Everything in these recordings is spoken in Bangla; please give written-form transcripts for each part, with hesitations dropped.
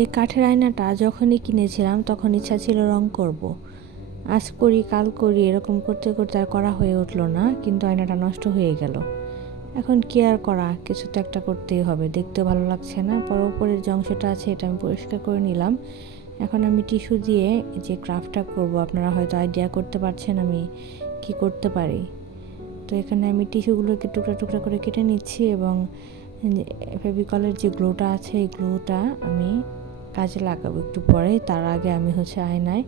এই কাঠের আয়নাটা যখনই কিনেছিলাম তখন ইচ্ছা ছিল রং করব। আজ করি কাল করি এরকম করতে করতে আর করা হয়ে উঠলো না, কিন্তু আয়নাটা নষ্ট হয়ে গেল। এখন কি আর করা, কিছু তো একটা করতেই হবে, দেখতেও ভালো লাগছে না। পর উপরের যে অংশটা আছে এটা আমি পরিষ্কার করে নিলাম। এখন আমি টিস্যু দিয়ে যে ক্রাফটটা করব, আপনারা হয়তো আইডিয়া করতে পারছেন আমি কি করতে পারি। তো এখানে আমি টিস্যুগুলোকে টুকরা টুকরা করে কেটে নিচ্ছি এবং ফেভিকলের যে গ্লুটা আছে এই গ্লুটা আমি কাজে লাগাবো একটু পরে। তার আগে আমি আয়নায়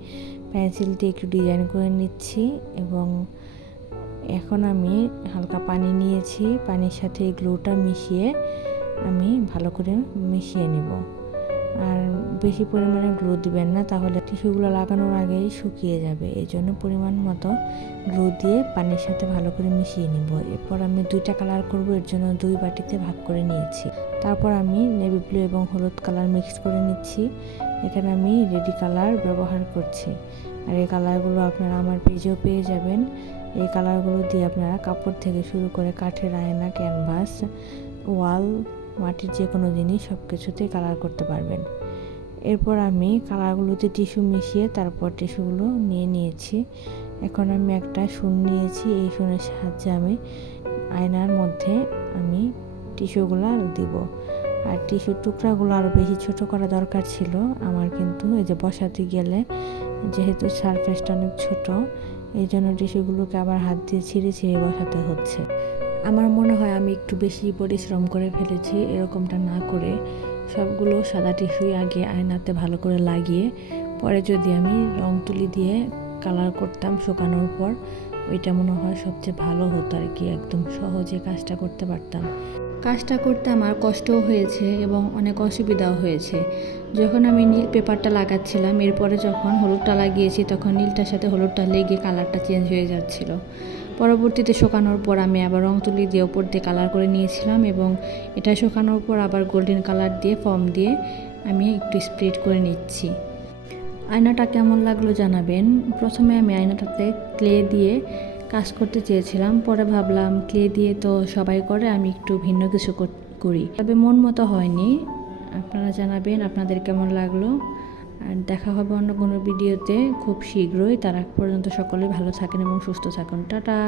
পেন্সিল দিয়ে একটু ডিজাইন করে নিচ্ছি এবং এখন আমি হালকা পানি নিয়েছি, পানির সাথে এই গ্লুটা মিশিয়ে আমি ভালো করে মিশিয়ে নেব। আর বেশি পরিমাণে গ্লু দিবেন না, তাহলে টিস্যুগুলো লাগানোর আগেই শুকিয়ে যাবে। এই জন্য পরিমাণ মতো গ্লু দিয়ে পানির সাথে ভালো করে মিশিয়ে নেব। এরপর আমি 2টা কালার করব, এর জন্য 2 বাটিতে ভাগ করে নিয়েছি। তারপর আমি নেভি ব্লু এবং হলুদ কালার মিক্স করে নিচ্ছি। এখানে আমি রেডি কালার ব্যবহার করছি, আর এই কালারগুলো আপনারা আমার পেজেও পেয়ে যাবেন। এই কালারগুলো দিয়ে আপনারা কাপড় থেকে শুরু করে কাঠের আয়না, ক্যানভাস, ওয়াল, মাটির যে কোনো জিনিস সব কিছুতেই কালার করতে পারবেন। এরপর আমি কালারগুলোতে টিস্যু মিশিয়ে তারপর টিস্যুগুলো নিয়ে নিয়েছি। এখন আমি একটা শুন নিয়েছি, এই শুনের সাহায্যে আমি আয়নার মধ্যে আমি টিস্যুগুলো দিব। আর টিস্যুর টুকরাগুলো আরও বেশি ছোট করা দরকার ছিল আমার, কিন্তু এই যে বসাতে গেলে যেহেতু সারফেসটা অনেক ছোট, এই জন্য টিস্যুগুলোকে আবার হাত দিয়ে ছিঁড়ে ছিঁড়ে বসাতে হচ্ছে। আমার মনে হয় আমি একটু বেশি পরিশ্রম করে ফেলেছি। এরকমটা না করে সবগুলো সাদা টিস্যুই আগে আয়নাতে ভালো করে লাগিয়ে পরে যদি আমি রং তুলি দিয়ে কালার করতাম শুকানোর পর, ওইটা মনে হয় সবচেয়ে ভালো হতো আর কি। একদম সহজে কাজটা করতে পারতাম। কাজটা করতে আমার কষ্টও হয়েছে এবং অনেক অসুবিধাও হয়েছে। যখন আমি নীল পেপারটা লাগাচ্ছিলাম, এরপরে যখন হলুদটা লাগিয়েছি তখন নীলটার সাথে হলুদটা লেগে কালারটা চেঞ্জ হয়ে যাচ্ছিল। পরবর্তীতে শুকানোর পর আমি আবার রং তুলি দিয়ে ওপর দিয়ে কালার করে নিয়েছিলাম এবং এটা শুকানোর পর আবার গোল্ডেন কালার দিয়ে ফর্ম দিয়ে আমি একটু স্প্রেড করে নিচ্ছি। আয়নাটা কেমন লাগলো জানাবেন। প্রথমে আমি আয়নাটাতে ক্লে দিয়ে কাজ করতে চেয়েছিলাম, পরে ভাবলাম ক্লে দিয়ে তো সবাই করে, আমি একটু ভিন্ন কিছু করি, তবে মন মতো হয়নি। আপনারা জানাবেন আপনাদের কেমন লাগলো। আর দেখা হবে অন্য কোনো ভিডিওতে খুব শীঘ্রই। তার আগ পর্যন্ত সকলেই ভালো থাকেন এবং সুস্থ থাকুন। টাটা।